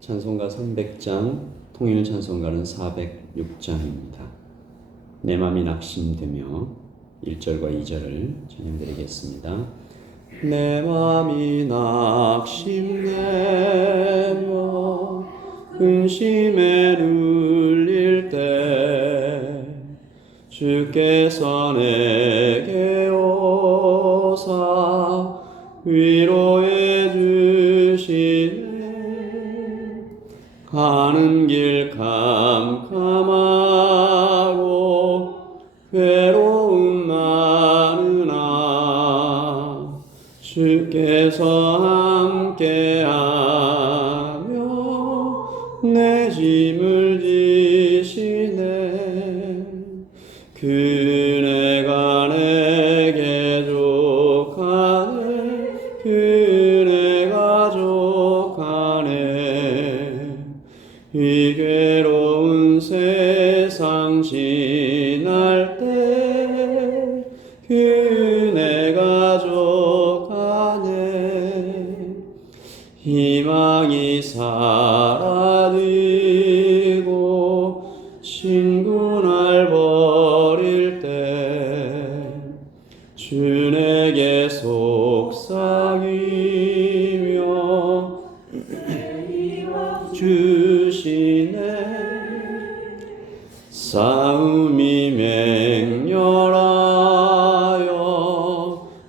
찬송가 300장, 통일 찬송가는 406장입니다. 내 맘이 낙심되며 1절과 2절을 찬양드리겠습니다. 내 맘이 낙심되며 근심에 눌릴 때 주께서 내게 오사 위로해 주시네. 가는 길 캄캄하고 괴로움 많으나 주께서 함께하며 내 짐을 지시네. 그네가 내게 족하네. 그네가 족하네. 이 괴로운 세상 지날 때 그네가 족하네. 희망이 사라지고 친구 날 버릴 때 주 내게 속삭이며 주시네. 싸움이 맹렬하여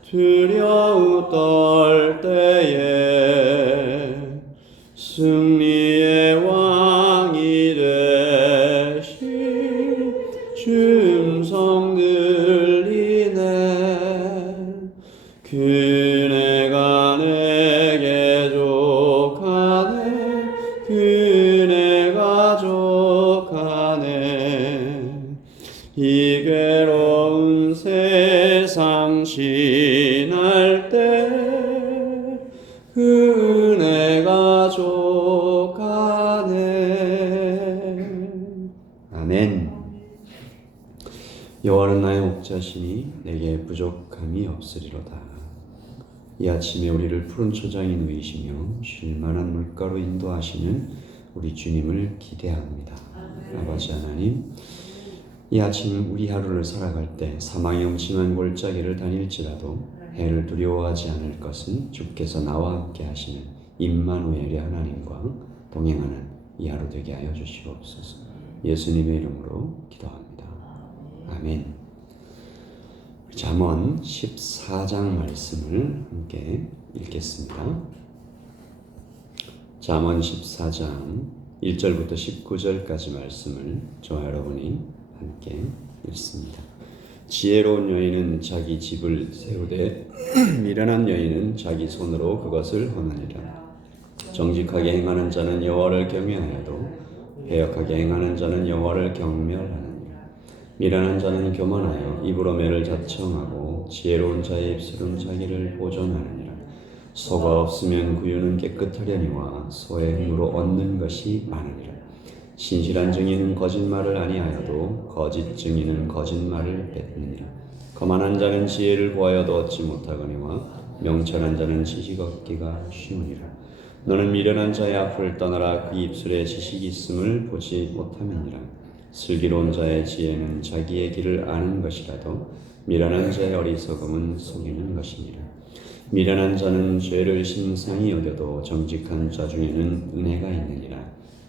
두려움 떨 때에 승리의 왕이 되신 주 음성 들리네. 그네가 내게 족하네. 그네가 족하네. 이 괴로운 세상 지날 때 그네가 족하네. 아멘. 여호와는 나의 목자시니 내게 부족함이 없으리로다. 이 아침에 우리를 푸른 초장에 누이시며 쉴만한 물가로 인도하시는 우리 주님을 기대합니다. 아버지 하나님, 이 아침 우리 하루를 살아갈 때 사망의 음침한 골짜기를 다닐지라도 해를 두려워하지 않을 것은 주께서 나와 함께 하시는 임마누엘의 하나님과 동행하는 이 하루 되게 하여 주시옵소서. 예수님의 이름으로 기도합니다. 아멘. 잠언 14장 말씀을 함께 읽겠습니다. 잠언 14장 1절부터 19절까지 말씀을 저와 여러분이 함께 읽습니다. 지혜로운 여인은 자기 집을 세우되 미련한 여인은 자기 손으로 그것을 허느니라. 정직하게 행하는 자는 여호와를 경외하여도 배역하게 행하는 자는 여호와를 경멸하느니라. 미련한 자는 교만하여 입으로 매를 자청하고 지혜로운 자의 입술은 자기를 보존하느니라. 소가 없으면 구유는 깨끗하려니와 소의 힘으로 얻는 것이 많으니라. 신실한 증인은 거짓말을 아니하여도 거짓 증인은 거짓말을 뱉느니라. 거만한 자는 지혜를 구하여도 얻지 못하거니와 명철한 자는 지식 얻기가 쉬우니라. 너는 미련한 자의 앞을 떠나라. 그 입술에 지식이 있음을 보지 못함이니라. 슬기로운 자의 지혜는 자기의 길을 아는 것이라도 미련한 자의 어리석음은 속이는 것이니라. 미련한 자는 죄를 심상히 여겨도 정직한 자 중에는 은혜가 있느니라.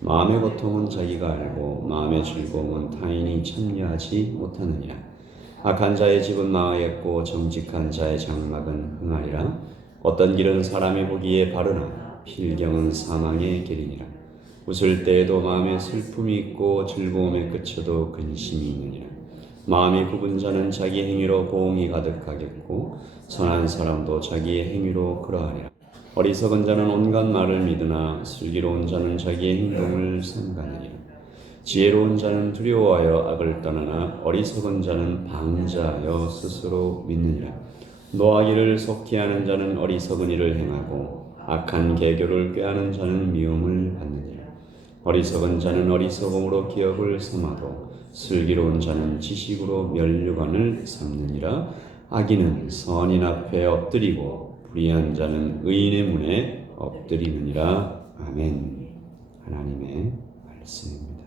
마음의 고통은 자기가 알고 마음의 즐거움은 타인이 참여하지 못하느니라. 악한 자의 집은 망하겠고 정직한 자의 장막은 흥하리라. 어떤 길은 사람이 보기에 바르나 필경은 사망의 길이니라. 웃을 때에도 마음에 슬픔이 있고 즐거움에 그쳐도 근심이 있느니라. 마음이 굽은 자는 자기 행위로 보응이 가득하겠고 선한 사람도 자기의 행위로 그러하리라. 어리석은 자는 온갖 말을 믿으나 슬기로운 자는 자기의 행동을 삼가느니라. 지혜로운 자는 두려워하여 악을 떠나나 어리석은 자는 방자하여 스스로 믿느니라. 노하기를 속히 하는 자는 어리석은 일을 행하고 악한 계교를 꾀하는 자는 미움을 받느니라. 어리석은 자는 어리석음으로 기업을 삼아도 슬기로운 자는 지식으로 면류관을 삼느니라. 악인은 선인 앞에 엎드리고 불의한 자는 의인의 문에 엎드리느니라. 아멘. 하나님의 말씀입니다.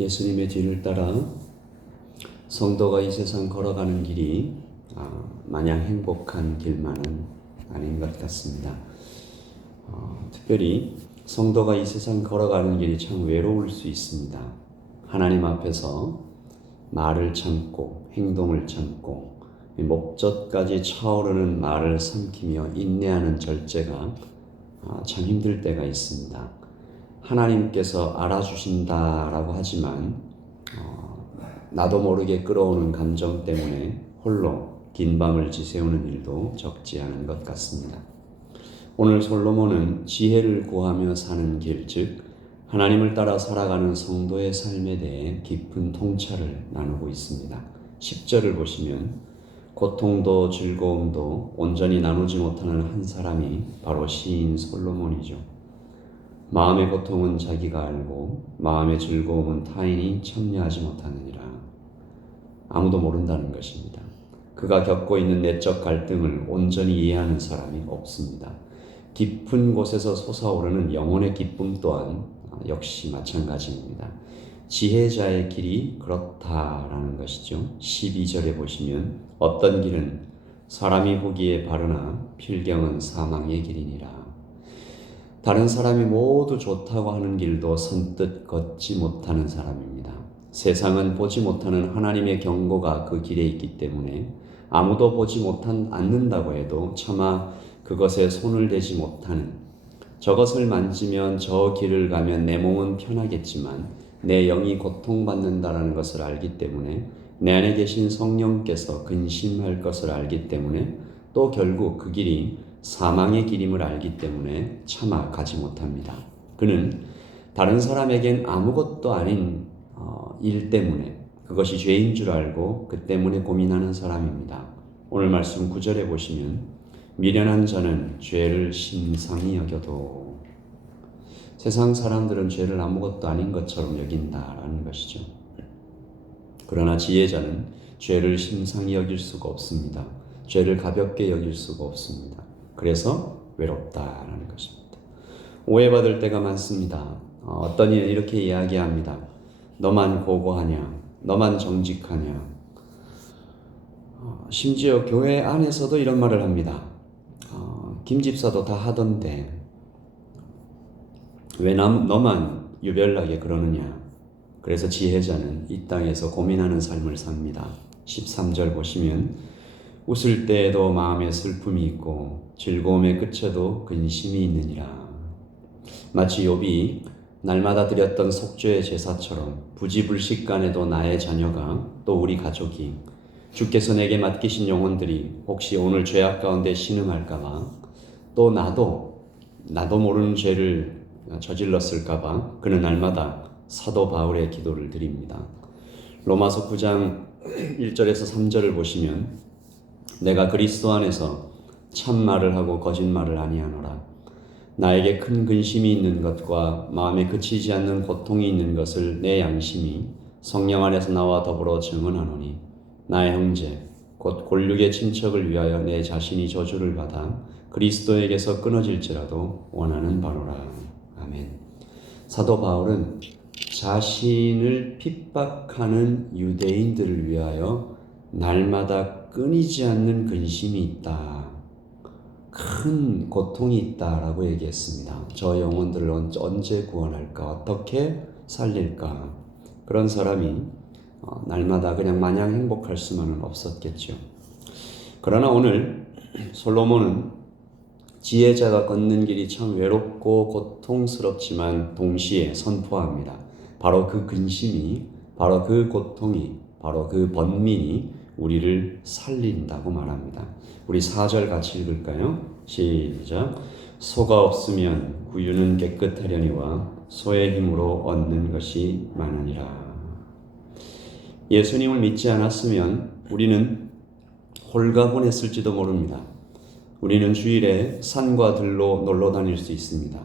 예수님의 뒤를 따라 성도가 이 세상 걸어가는 길이 마냥 행복한 길만은 아닌 것 같습니다. 특별히 성도가 이 세상 걸어가는 길이 참 외로울 수 있습니다. 하나님 앞에서 말을 참고 행동을 참고 목젖까지 차오르는 말을 삼키며 인내하는 절제가 참 힘들 때가 있습니다. 하나님께서 알아주신다라고 하지만 나도 모르게 끌어오는 감정 때문에 홀로 긴 밤을 지새우는 일도 적지 않은 것 같습니다. 오늘 솔로몬은 지혜를 구하며 사는 길, 즉 하나님을 따라 살아가는 성도의 삶에 대해 깊은 통찰을 나누고 있습니다. 10절을 보시면 고통도 즐거움도 온전히 나누지 못하는 한 사람이 바로 시인 솔로몬이죠. 마음의 고통은 자기가 알고 마음의 즐거움은 타인이 참여하지 못하느니라. 아무도 모른다는 것입니다. 그가 겪고 있는 내적 갈등을 온전히 이해하는 사람이 없습니다. 깊은 곳에서 솟아오르는 영혼의 기쁨 또한 역시 마찬가지입니다. 지혜자의 길이 그렇다라는 것이죠. 12절에 보시면 어떤 길은 사람이 보기에 바르나 필경은 사망의 길이니라. 다른 사람이 모두 좋다고 하는 길도 선뜻 걷지 못하는 사람입니다. 세상은 보지 못하는 하나님의 경고가 그 길에 있기 때문에 아무도 보지 않는다고 해도 차마 그것에 손을 대지 못하는, 저것을 만지면 저 길을 가면 내 몸은 편하겠지만 내 영이 고통받는다라는 것을 알기 때문에, 내 안에 계신 성령께서 근심할 것을 알기 때문에, 또 결국 그 길이 사망의 길임을 알기 때문에 차마 가지 못합니다. 그는 다른 사람에겐 아무것도 아닌 일 때문에, 그것이 죄인 줄 알고 그 때문에 고민하는 사람입니다. 오늘 말씀 9절에 보시면 미련한 자는 죄를 심상히 여겨도, 세상 사람들은 죄를 아무것도 아닌 것처럼 여긴다라는 것이죠. 그러나 지혜자는 죄를 심상히 여길 수가 없습니다. 죄를 가볍게 여길 수가 없습니다. 그래서 외롭다라는 것입니다. 오해받을 때가 많습니다. 어떤 이는 이렇게 이야기합니다. 너만 고고하냐? 너만 정직하냐? 심지어 교회 안에서도 이런 말을 합니다. 김 집사도 다 하던데 왜 너만 유별나게 그러느냐? 그래서 지혜자는 이 땅에서 고민하는 삶을 삽니다. 13절 보시면 웃을 때에도 마음에 슬픔이 있고 즐거움의 끝에도 근심이 있느니라. 마치 욥이 날마다 드렸던 속죄의 제사처럼 부지불식간에도 나의 자녀가, 또 우리 가족이, 주께서 내게 맡기신 영혼들이 혹시 오늘 죄악 가운데 신음할까봐, 또 나도 모르는 죄를 저질렀을까봐 그는 날마다 사도 바울의 기도를 드립니다. 로마서 9장 1절에서 3절을 보시면 내가 그리스도 안에서 참말을 하고 거짓말을 아니하노라. 나에게 큰 근심이 있는 것과 마음에 그치지 않는 고통이 있는 것을 내 양심이 성령 안에서 나와 더불어 증언하노니 나의 형제 곧 골육의 친척을 위하여 내 자신이 저주를 받아 그리스도에게서 끊어질지라도 원하는 바로라. 아멘. 사도 바울은 자신을 핍박하는 유대인들을 위하여 날마다 끊이지 않는 근심이 있다, 큰 고통이 있다라고 얘기했습니다. 저 영혼들을 언제 구원할까? 어떻게 살릴까? 그런 사람이 날마다 그냥 마냥 행복할 수만은 없었겠죠. 그러나 오늘 솔로몬은 지혜자가 걷는 길이 참 외롭고 고통스럽지만 동시에 선포합니다. 바로 그 근심이, 바로 그 고통이, 바로 그 번민이 우리를 살린다고 말합니다. 우리 4절 같이 읽을까요? 시작. 소가 없으면 구유는 깨끗하려니와 소의 힘으로 얻는 것이 많으니라. 예수님을 믿지 않았으면 우리는 홀가분했을지도 모릅니다. 우리는 주일에 산과 들로 놀러 다닐 수 있습니다.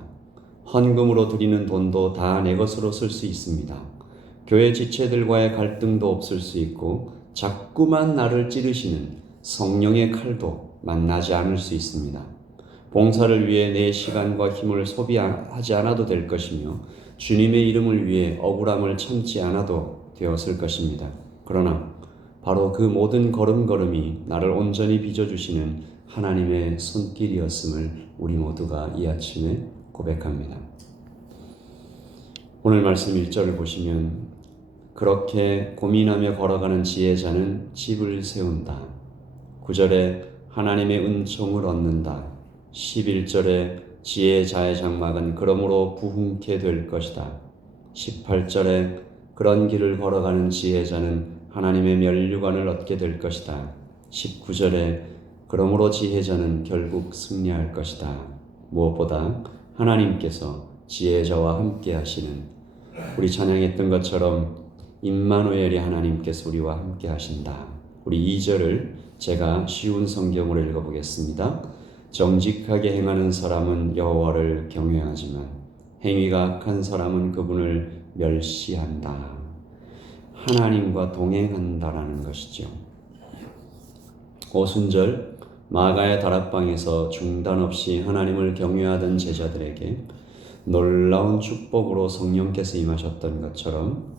헌금으로 드리는 돈도 다 내 것으로 쓸 수 있습니다. 교회 지체들과의 갈등도 없을 수 있고 자꾸만 나를 찌르시는 성령의 칼도 만나지 않을 수 있습니다. 봉사를 위해 내 시간과 힘을 소비하지 않아도 될 것이며 주님의 이름을 위해 억울함을 참지 않아도 되었을 것입니다. 그러나 바로 그 모든 걸음걸음이 나를 온전히 빚어주시는 하나님의 손길이었음을 우리 모두가 이 아침에 고백합니다. 오늘 말씀 1절을 보시면 그렇게 고민하며 걸어가는 지혜자는 집을 세운다. 9절에 하나님의 은총을 얻는다. 11절에 지혜자의 장막은 그러므로 부흥케 될 것이다. 18절에 그런 길을 걸어가는 지혜자는 하나님의 면류관을 얻게 될 것이다. 19절에 그러므로 지혜자는 결국 승리할 것이다. 무엇보다 하나님께서 지혜자와 함께 하시는, 우리 찬양했던 것처럼 임마누엘이 하나님께서 우리와 함께 하신다. 우리 2절을 제가 쉬운 성경으로 읽어보겠습니다. 정직하게 행하는 사람은 여호와를 경외하지만 행위가 악한 사람은 그분을 멸시한다. 하나님과 동행한다라는 것이죠. 오순절 마가의 다락방에서 중단 없이 하나님을 경외하던 제자들에게 놀라운 축복으로 성령께서 임하셨던 것처럼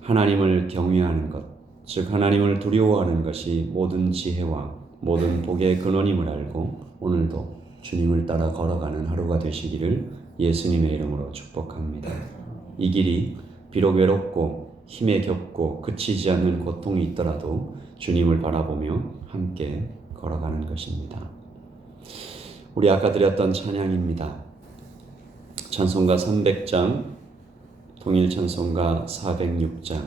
하나님을 경외하는 것, 즉 하나님을 두려워하는 것이 모든 지혜와 모든 복의 근원임을 알고 오늘도 주님을 따라 걸어가는 하루가 되시기를 예수님의 이름으로 축복합니다. 이 길이 비록 외롭고 힘에 겹고 그치지 않는 고통이 있더라도 주님을 바라보며 함께 걸어가는 것입니다. 우리 아까 드렸던 찬양입니다. 찬송가 300장, 통일 찬송가 406장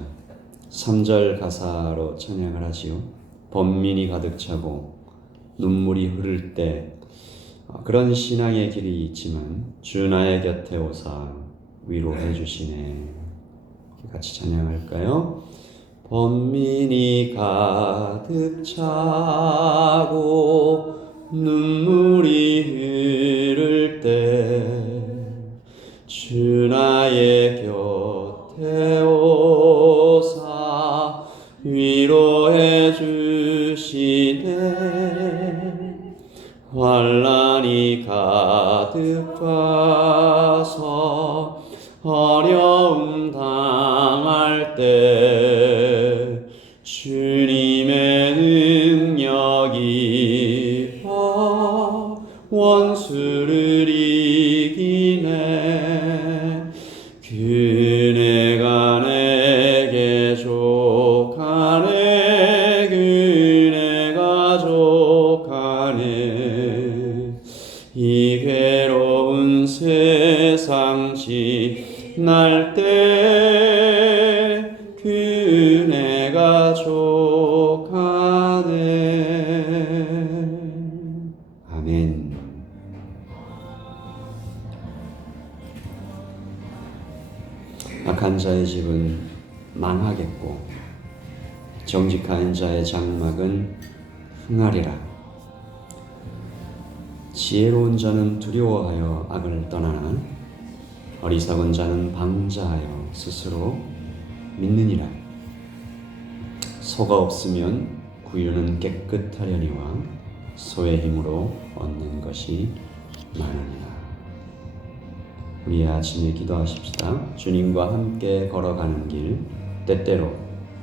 3절 가사로 찬양을 하지요. 번민이 가득 차고 눈물이 흐를 때 그런 신앙의 길이 있지만 주 나의 곁에 오사 위로해 주시네. 같이 찬양할까요? 번민이 가득 차고 눈물이 흐를 때 주 나의 곁에 오사 위로해 주시네. 환난이 가득 와서 어려움 당할 때 주님의 능력이 원수를 이기네. 그네가 내게 족하네. 그네가 족하네. 이 괴로운 세상 지날 때 그네가 족하네. 아멘. 악한 자의 집은 망하겠고 정직한 자의 장막은 흥하리라. 지혜로운 자는 두려워하여 악을 떠나나 어리석은 자는 방자하여 스스로 믿느니라. 소가 없으면 구유는 깨끗하려니와 소의 힘으로 얻는 것이 많으니라. 우리 아침에 기도하십시다. 주님과 함께 걸어가는 길, 때때로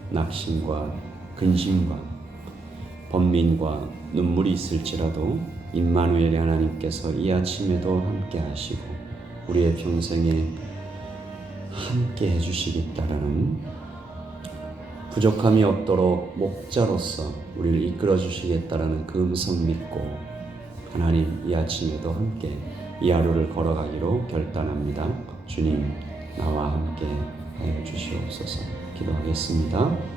낙심과 근심과 번민과 눈물이 있을지라도 임마누엘의 하나님께서 이 아침에도 함께 하시고 우리의 평생에 함께 해주시겠다라는, 부족함이 없도록 목자로서 우리를 이끌어 주시겠다라는 그 음성 믿고 하나님 이 아침에도 함께 이 하루를 걸어가기로 결단합니다. 주님 나와 함께 하여 주시옵소서. 기도하겠습니다.